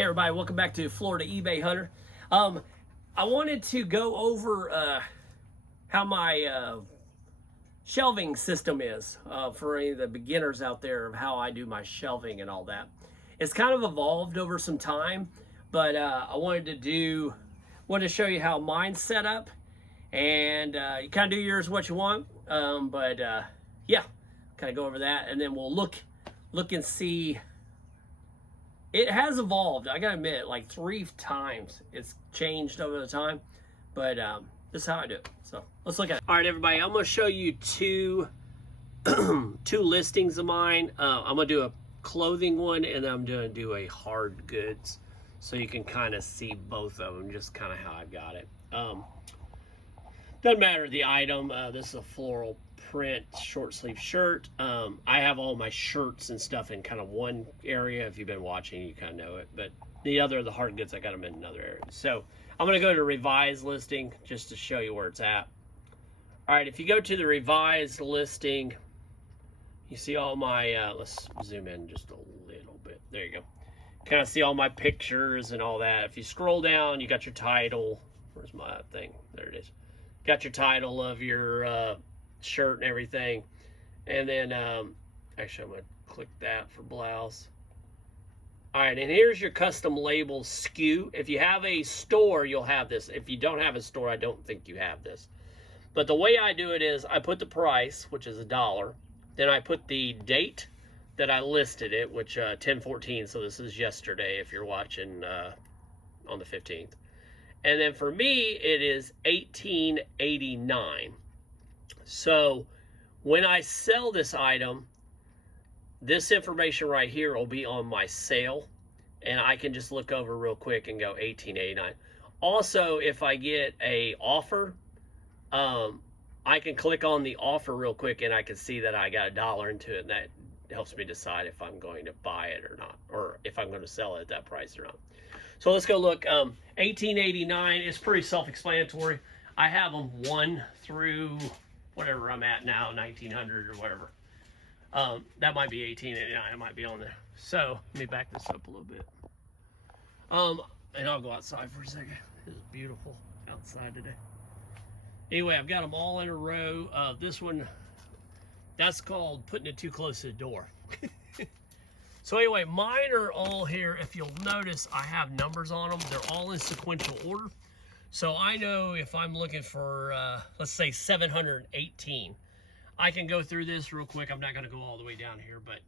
Hey everybody, welcome back to Florida eBay Hunter. I wanted to go over how my shelving system is for any of the beginners out there of how I do my shelving and all that. It's kind of evolved over some time, but I wanted to show you how mine's set up, and you kind of do yours what you want. Yeah, kind of go over that, and then we'll look and see. It has evolved, I gotta admit, like 3 times. It's changed over the time, but this is how I do it. So let's look at it. All right, everybody, I'm gonna show you two listings of mine. I'm gonna do a clothing one, and then I'm gonna do a hard goods, so you can kind of see both of them, just kind of how I've got it. Doesn't matter the item. This is a floral print short sleeve shirt. I have all my shirts and stuff in kind of one area. If you've been watching, you kind of know it, but the hard goods, I got them in another area. So I'm going to go to revised listing just to show you where it's at. All right, if you go to the revised listing, you see all my let's zoom in just a little bit. There you go. Kind of see all my pictures and all that. If you scroll down, you got your title. Where's my thing? There it is. Got your title of your shirt and everything, and then actually I'm gonna click that for blouse. All right, and here's your custom label SKU. If you have a store, you'll have this. If you don't have a store, I don't think you have this. But the way I do it is I put the price, which is $1, then I put the date that I listed it, which 10/14, so this is yesterday if you're watching on the 15th. And then for me, it is $18.89. So when I sell this item, this information right here will be on my sale, and I can just look over real quick and go $18.89. Also, if I get a offer, I can click on the offer real quick, and I can see that I got $1 into it, and that helps me decide if I'm going to buy it or not, or if I'm going to sell it at that price or not. So let's go look. $18.89 is pretty self-explanatory. I have them 1 through whatever I'm at now, 1900 or whatever. That might be $18.89. It might be on there. So let me back this up a little bit. And I'll go outside for a second. It's beautiful outside today. Anyway, I've got them all in a row. This one, that's called putting it too close to the door. So anyway, mine are all here. If you'll notice, I have numbers on them. They're all in sequential order. So I know if I'm looking for, let's say 718, I can go through this real quick. I'm not going to go all the way down here, but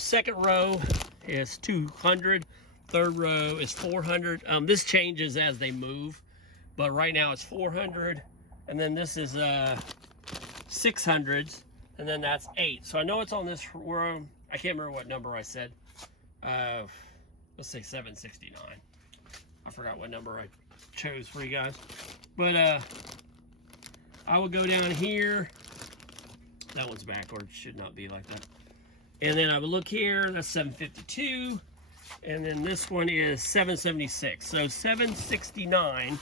second row is 200. Third row is 400. This changes as they move, but right now it's 400. And then this is 600s, and then that's 8. So I know it's on this row. I can't remember what number I said. Let's say 769. I forgot what number I chose for you guys. But I will go down here. That one's backwards. Should not be like that. And then I would look here. That's 752. And then this one is 776. So 769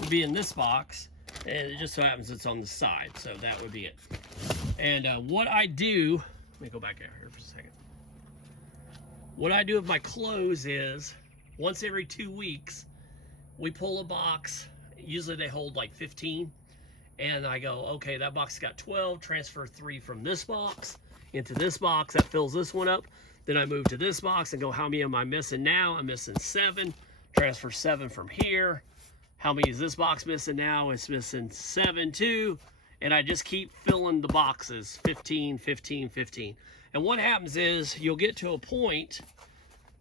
would be in this box. And it just so happens it's on the side. So that would be it. And what I do... Let me go back out here for a second. What I do with my clothes is, once every 2 weeks, we pull a box. Usually they hold like 15. And I go, okay, that box got 12. Transfer 3 from this box into this box. That fills this one up. Then I move to this box and go, how many am I missing now? I'm missing 7. Transfer 7 from here. How many is this box missing now? It's missing 7 too. And I just keep filling the boxes, 15, 15, 15. And what happens is you'll get to a point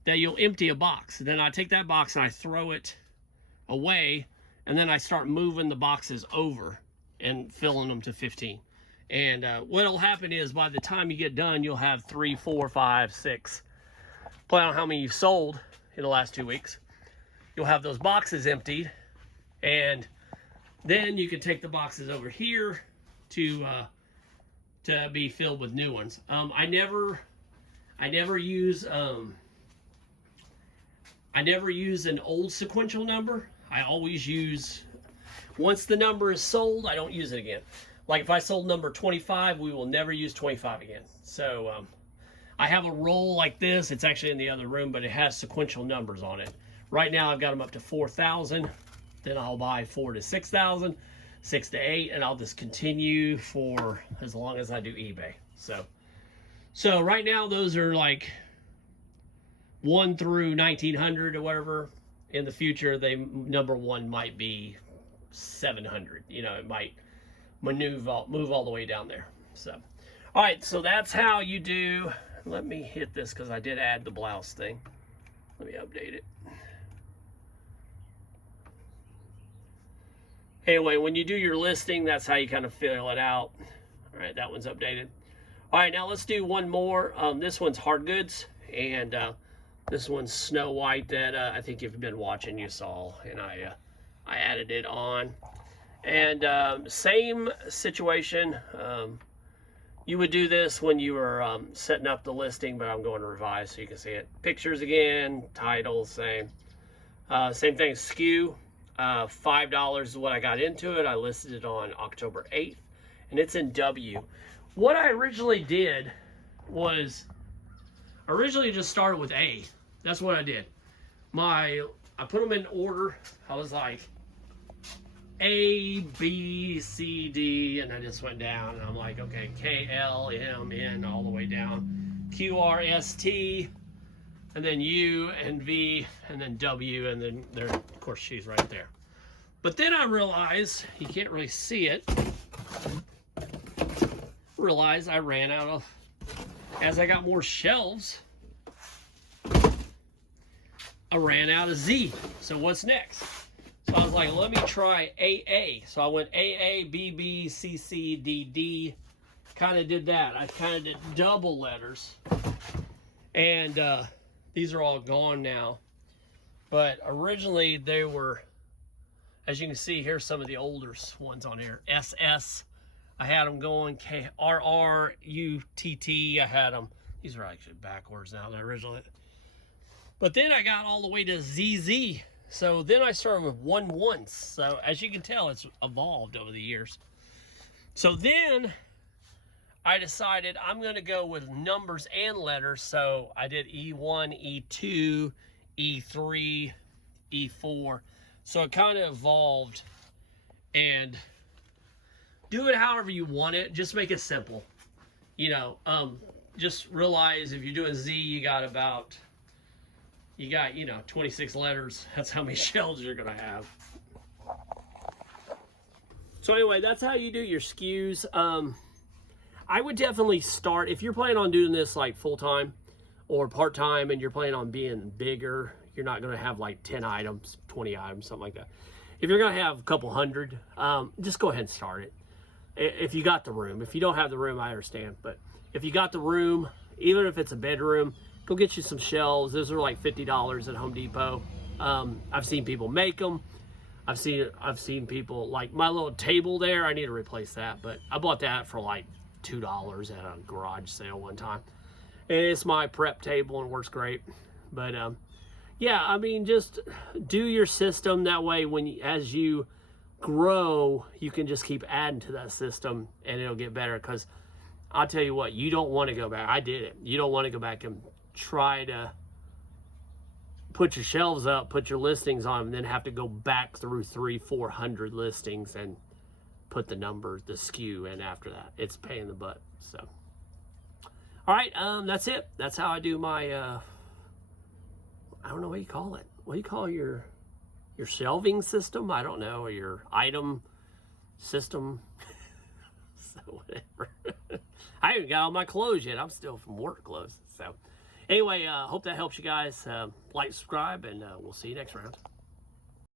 that you'll empty a box. Then I take that box and I throw it away, and then I start moving the boxes over and filling them to 15. And what'll happen is by the time you get done, you'll have 3, 4, 5, 6. Depending on how many you've sold in the last 2 weeks. You'll have those boxes emptied, and then you can take the boxes over here to be filled with new ones. I never use an old sequential number. I always use, once the number is sold, I don't use it again. Like if I sold number 25, we will never use 25 again. So I have a roll like this. It's actually in the other room, but it has sequential numbers on it. Right now I've got them up to 4,000. Then I'll buy 4 to 6,000, 6 to 8, and I'll just continue for as long as I do eBay. So right now those are like 1 through 1900 or whatever. In the future, number 1 might be 700. You know, it might move all the way down there. So, all right, so that's how you do. Let me hit this because I did add the blouse thing. Let me update it. Anyway, when you do your listing, that's how you kind of fill it out. All right, that one's updated. All right, now let's do one more. This one's hard goods, and this one's Snow White that I think if you've been watching, you saw, and I added it on. And same situation. You would do this when you were setting up the listing, but I'm going to revise so you can see it. Pictures again, titles, same. Same thing, SKU. $5 is what I got into it. I listed it on October 8th, and it's in W. What I originally did was, just started with A. That's what I did. I put them in order. I was like A, B, C, D, and I just went down. And I'm like, okay, K, L, M, N, all the way down. Q, R, S, T, and then U and V, and then W, and then there, of course, she's right there. But then I realized, you can't really see it, I ran out of, as I got more shelves, I ran out of Z. So what's next? So I was like, let me try AA. So I went AA, BB, CC, DD. Kind of did that. I kind of did double letters. And these are all gone now. But originally they were, as you can see, here's some of the older ones on here. SS. I had them going KRR, UTT. I had them. These are actually backwards now. They're originally. But then I got all the way to ZZ. So then I started with 1 So as you can tell, it's evolved over the years. So then I decided I'm going to go with numbers and letters. So I did E1, E2, E3, E4. So it kind of evolved. And do it however you want it. Just make it simple. You know, just realize if you're doing Z, you got, 26 letters. That's how many shelves you're going to have. So anyway, that's how you do your SKUs. I would definitely start, if you're planning on doing this like full-time or part-time and you're planning on being bigger, you're not going to have like 10 items, 20 items, something like that. If you're going to have a couple hundred, just go ahead and start it. If you got the room. If you don't have the room, I understand. But if you got the room, even if it's a bedroom, go get you some shelves. Those are like $50 at Home Depot. I've seen people make them. I've seen people, like my little table there, I need to replace that. But I bought that for like $2 at a garage sale one time. And it's my prep table and works great. But yeah, I mean, just do your system that way. As you grow, you can just keep adding to that system and it'll get better. Because I'll tell you what, you don't want to go back. I did it. You don't want to go back and try to put your shelves up, put your listings on them, and then have to go back through 300-400 listings and put the number, the SKU in after that. It's a pain in the butt. So, all right, that's it. That's how I do my, I don't know what you call it. What do you call your shelving system? I don't know, or your item system. So whatever. I haven't got all my clothes yet. I'm still from work clothes. So anyway, hope that helps you guys. Like, subscribe, and we'll see you next round.